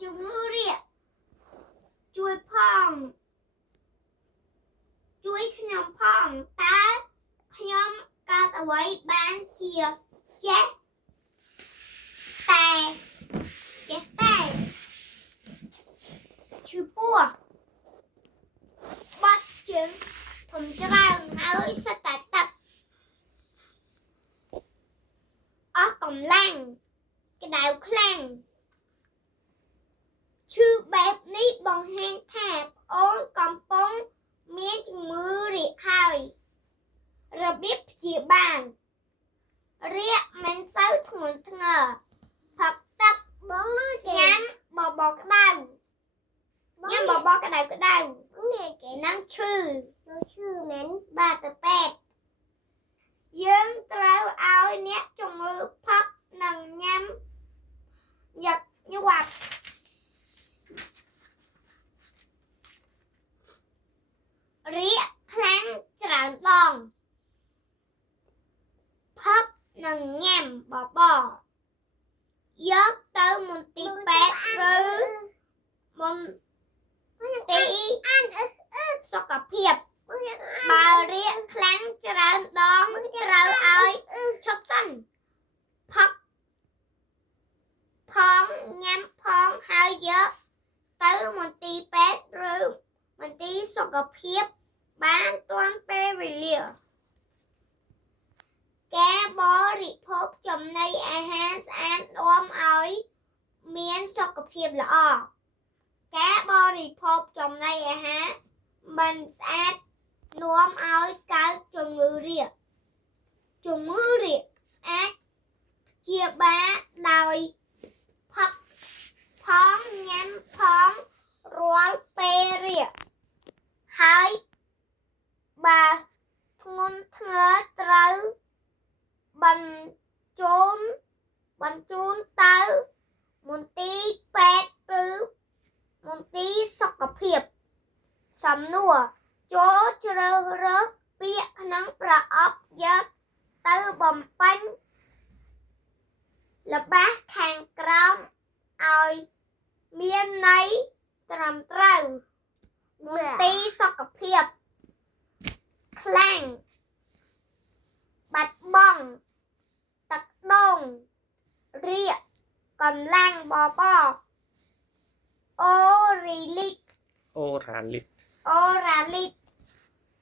ជំងឺរាគជួយផងជួយខ្ញុំផងតើខ្ញុំកើតអ្វីបានជាចេះតែឈឺពោះបាត់ជើងធំច្រើនហើយសិតតែទឹកអស់កម្លាំងក្តៅខ្លាំងឈឺបែបនេះបង្ហាញថាប្អូនកំពុងមានជំងឺរាគហើយរបៀបព្យាបាលរាគមិនសូវធ្ងន់ធ្ងរផឹកទឹកបងញ៉ាំបបរក្តៅញ៉ាំបបរក្តៅនឹងឈឺមែនបាទទៅពេទ្យយើងត្រូវឲ្យអ្នកជំងឺផឹកនិងញ៉ាំយកញាប់រាគខ្លាំងច្រើនដងផឹកនិងញ៉ាំបបរយកទៅមន្ទីរពេទ្យឬមន្ទីរសុខភាពបើរាគខ្លាំងច្រើនដងត្រូវឲ្យឈប់សិនផឹកផងញ៉ាំផងហើយយកទៅមន្ទីរពេទ្យឬមន្ទីរសុខភាពបានទាន់ពេលវេលាការបរិភោគចំណីអាហារស្អាតនាំឲ្យមានសុខភាពល្អការបរិភោគចំណីអាហារមិនស្អាតនាំឲ្យកើតជំងឺរាគអាចព្យាបាលដោយផឹកផងញ៉ាំផងរាល់ពេលរាគហើយបើធ្ងន់ធ្ងរត្រូវបញ្ជូនទៅមន្ទីរពេទ្យឬមន្ទីរសុខភាពសំណួរចូលជ្រើសរើសពាក្យក្នុងប្រអប់យកទៅបំពេញល្បះខាងក្រោមឲ្យមានន័យត្រឹមត្រូវមន្ទីរសុខភាពខ្លាំងបាត់បង់ទឹកដូងរាគកម្លាំងបបរអូរ៉ាលីត